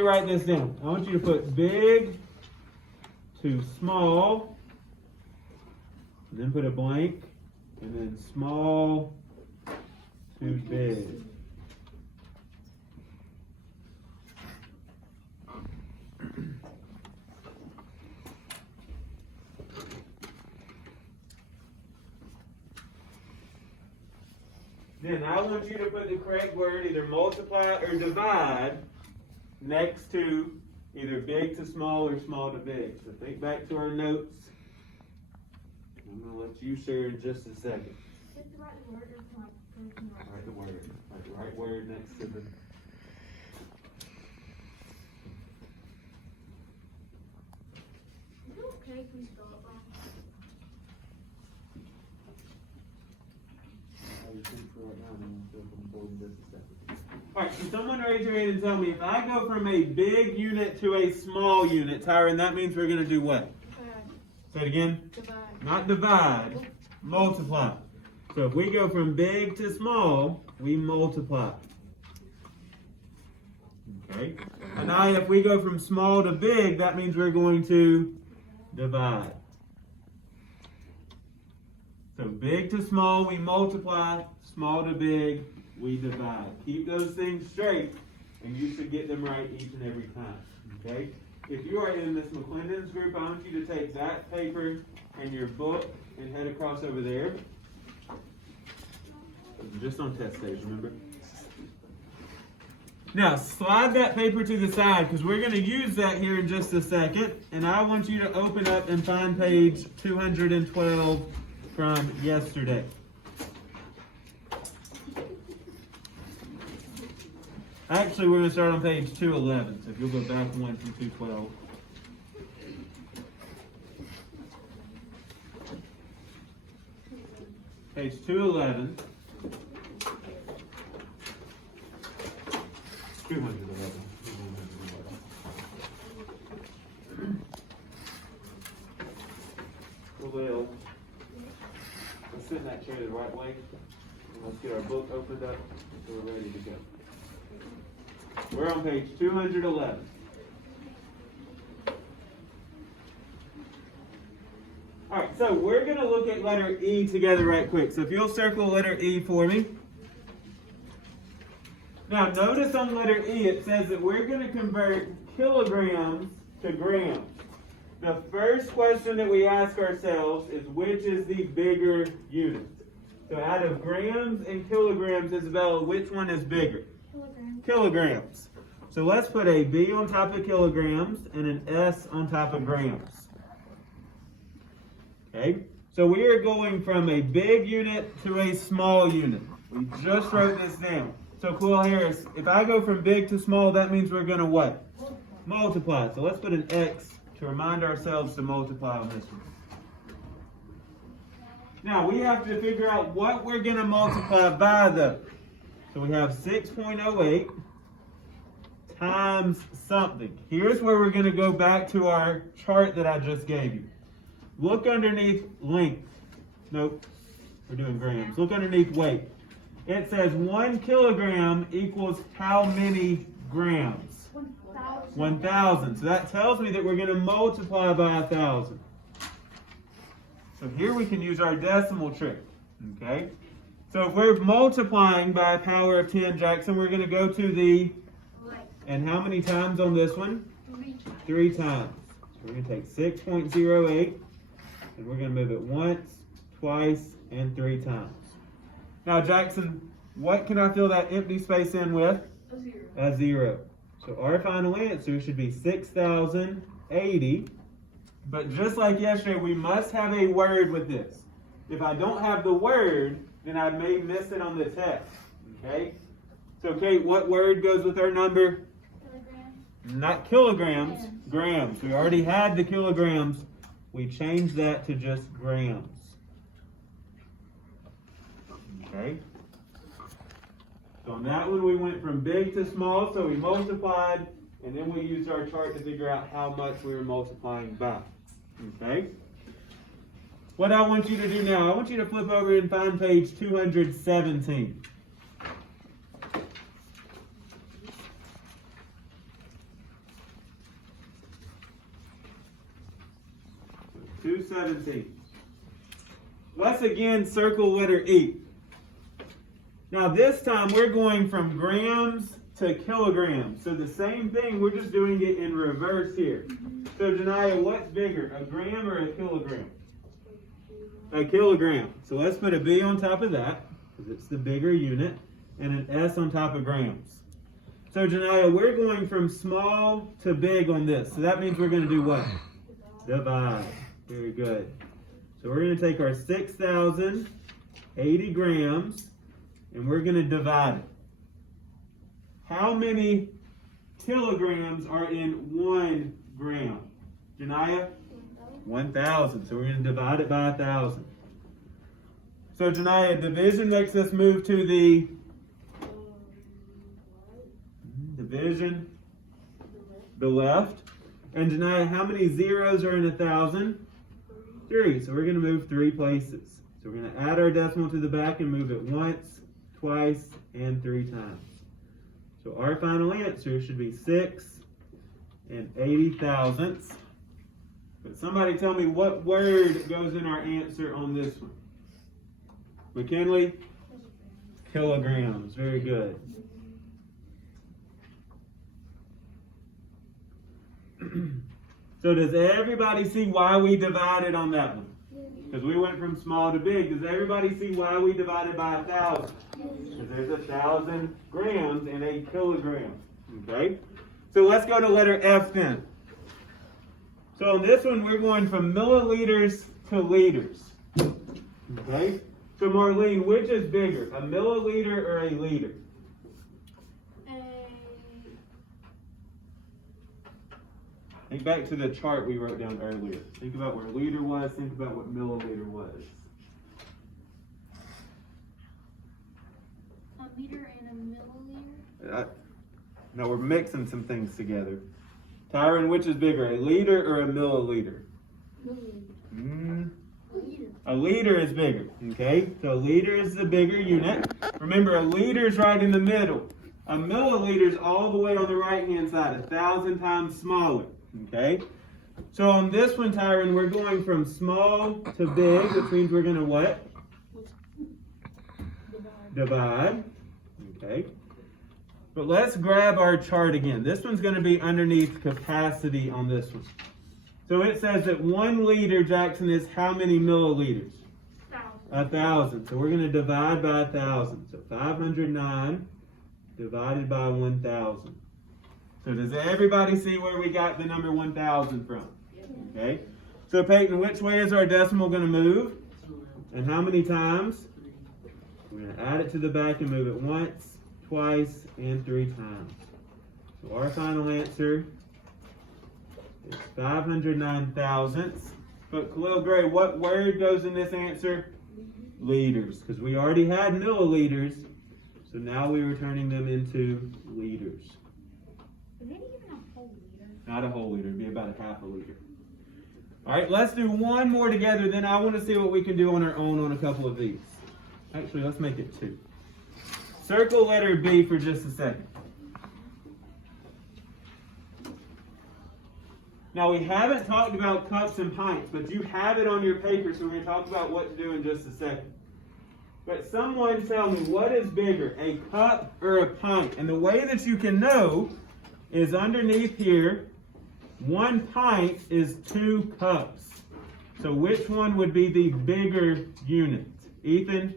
Write this down. I want you to put big to small, and then put a blank, and then small to big. Then I want you to put the correct word, either multiply or divide, next to either big to small or small to big. So think back to our notes. I'm going to let you share in just a second. Write the word. Write the right word next to the... Is it okay if we spell it wrong? Alright, can someone raise your hand and tell me, if I go from a big unit to a small unit, Tyron, that means we're going to do what? Say it again. Divide. Not divide, multiply. So if we go from big to small, we multiply. Okay? And now if we go from small to big, that means we're going to divide. So big to small, we multiply. Small to big, we divide. Keep those things straight, and you should get them right each and every time. Okay? If you are in Miss McClendon's group, I want you to take that paper and your book and head across over there. Just on test days, remember? Now, slide that paper to the side, because we're going to use that here in just a second. And I want you to open up and find page 212 from yesterday. Actually, we're going to start on page 211, so if you'll go back one from 212. Page 211. 211. Well, let's sit in that chair the right way, and let's get our book opened up so we're ready to go. We're on page 211. All right, so we're going to look at letter E together right quick. So if you'll circle letter E for me. Now, notice on letter E, it says that we're going to convert kilograms to grams. The first question that we ask ourselves is, which is the bigger unit? So out of grams and kilograms, Isabella, which one is bigger? Kilograms. So let's put a B on top of kilograms and an S on top of grams. Okay, so we are going from a big unit to a small unit. We just wrote this down. So Quill Harris, if I go from big to small, that means we're going to what? Multiply. So let's put an X to remind ourselves to multiply on this one. Now we have to figure out what we're going to multiply by though. So we have 6.08 times something. Here's where we're going to go back to our chart that I just gave you. Look underneath length. Nope, we're doing grams. Look underneath weight. It says 1 kilogram equals how many grams? 1,000. So that tells me that we're going to multiply by 1,000. So here we can use our decimal trick. Okay? So if we're multiplying by a power of 10, Jackson, we're going to go to the... And how many times on this one? 3 times. So we're going to take 6.08, and we're going to move it once, twice, and 3 times. Now, Jackson, what can I fill that empty space in with? A 0. So our final answer should be 6,080. But just like yesterday, we must have a word with this. If I don't have the word, then I may miss it on the test. Okay? So, Kate, what word goes with our number? Kilograms. Not kilograms, grams. We already had the kilograms. We changed that to just grams. Okay? So on that one, we went from big to small, so we multiplied, and then we used our chart to figure out how much we were multiplying by. Okay? What I want you to do now, I want you to flip over and find page 217. 217. Let's again circle letter E. Now this time we're going from grams to kilograms. So the same thing, we're just doing it in reverse here. So Janiyah, what's bigger, a gram or a kilogram? A kilogram. So let's put a B on top of that, because it's the bigger unit, and an S on top of grams. So Janiyah, we're going from small to big on this. So that means we're going to do what? Divide. Very good. So we're going to take our 6,080 grams, and we're going to divide it. How many kilograms are in 1 gram? Janiyah? 1,000. So we're going to divide it by 1,000. So Janiyah, division makes us move to the division, the left. And Janiyah, how many zeros are in 1,000? 3. So we're going to move 3 places. So we're going to add our decimal to the back and move it once, twice, and 3 times. So our final answer should be 6 80 thousandths. But somebody tell me what word goes in our answer on this one. McKinley? Kilograms. Very good. So does everybody see why we divided on that one? Because we went from small to big. Does everybody see why we divided by 1,000? Because there's 1,000 grams in a kilogram. Okay? So let's go to letter F then. So on this one, we're going from milliliters to liters. Okay? So Marlene, which is bigger, a milliliter or a liter? Think back to the chart we wrote down earlier. Think about where liter was. Think about what milliliter was. A liter and a milliliter? No, we're mixing some things together. Tyron, which is bigger, a liter or a milliliter? Milliliter. A liter is bigger. Okay, so a liter is the bigger unit. Remember, a liter is right in the middle. A milliliter is all the way on the right-hand side, 1,000 times smaller. Okay, so on this one, Tyron, we're going from small to big, which means we're going to what? Divide. Okay, but let's grab our chart again. This one's going to be underneath capacity on this one. So it says that 1 liter, Jackson, is how many milliliters? 1,000. So we're going to divide by 1,000. So 509 divided by 1,000. So does everybody see where we got the number 1,000 from? Okay. So Peyton, which way is our decimal going to move? And how many times? We're going to add it to the back and move it once, twice, and 3 times. So our final answer is 509 thousandths. But Khalil Gray, what word goes in this answer? Liters. Because we already had milliliters. So now we were turning them into liters. Is it even a whole liter? Not a whole liter. It'd be about a half a liter. All right, let's do one more together. Then I want to see what we can do on our own on a couple of these. Actually, let's make it 2. Circle letter B for just a second. Now, we haven't talked about cups and pints, but you have it on your paper, so we're going to talk about what to do in just a second. But someone tell me, what is bigger, a cup or a pint? And the way that you can know is underneath here, 1 pint is 2 cups. So which one would be the bigger unit? Ethan?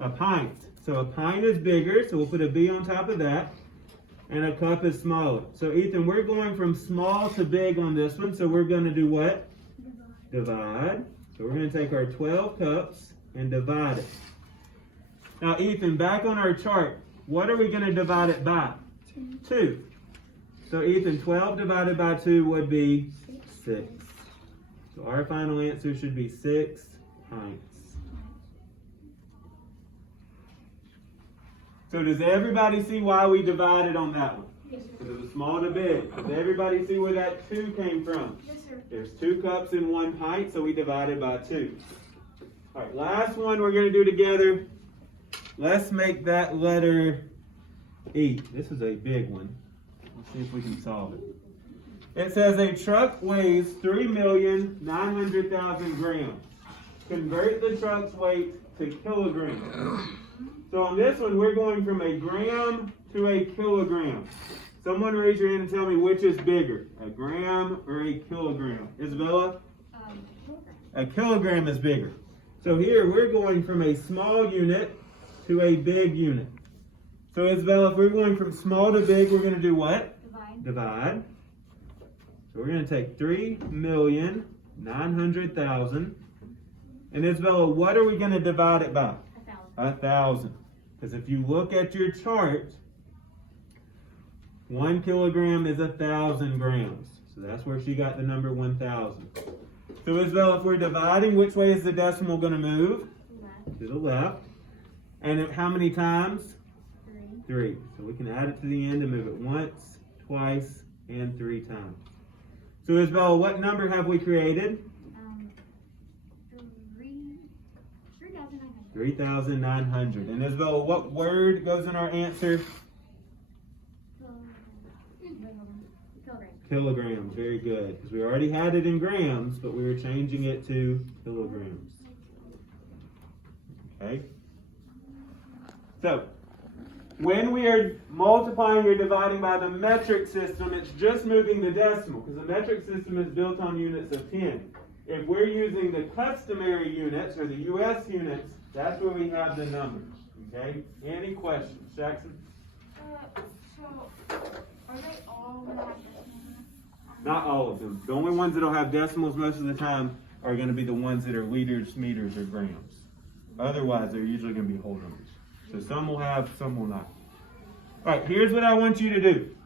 A pint. So a pint is bigger, so we'll put a B on top of that. And a cup is smaller. So Ethan, we're going from small to big on this one, so we're going to do what? Divide. So we're going to take our 12 cups and divide it. Now Ethan, back on our chart, what are we going to divide it by? 2. So Ethan, 12 divided by 2 would be 6. So our final answer should be 6 pints. So does everybody see why we divided on that one? Yes, sir. Because it was small to big. Does everybody see where that 2 came from? Yes, sir. There's 2 cups in 1 pint, so we divided by 2. All right, last one we're going to do together. Let's make that letter E. This is a big one. Let's see if we can solve it. It says a truck weighs 3,900,000 grams. Convert the truck's weight to kilograms. So on this one, we're going from a gram to a kilogram. Someone raise your hand and tell me which is bigger, a gram or a kilogram. Isabella? Kilogram. A kilogram is bigger. So here we're going from a small unit to a big unit. So Isabella, if we're going from small to big, we're going to do what? Divide. Divide. So we're going to take 3,900,000. And Isabella, what are we going to divide it by? 1,000. 1,000. Because if you look at your chart, 1 kilogram is 1,000 grams. So that's where she got the number 1,000. So Isabella, if we're dividing, which way is the decimal going to move? Left. To the left. And how many times? 3. 3. So we can add it to the end and move it once, twice, and 3 times. So Isabella, what number have we created? 3,900. 3,900. And Isabella, what word goes in our answer? Kilogram. Kilograms. Very good. Because we already had it in grams, but we were changing it to kilograms. Okay? So, when we are multiplying or dividing by the metric system, it's just moving the decimal, because the metric system is built on units of 10. If we're using the customary units, or the US units, that's where we have the numbers. Okay? Any questions? Jackson? So, are they all gonna have decimals? Not all of them. The only ones that'll have decimals most of the time are going to be the ones that are liters, meters, or grams. Otherwise, they're usually going to be whole numbers. So some will have, some will not. All right, here's what I want you to do.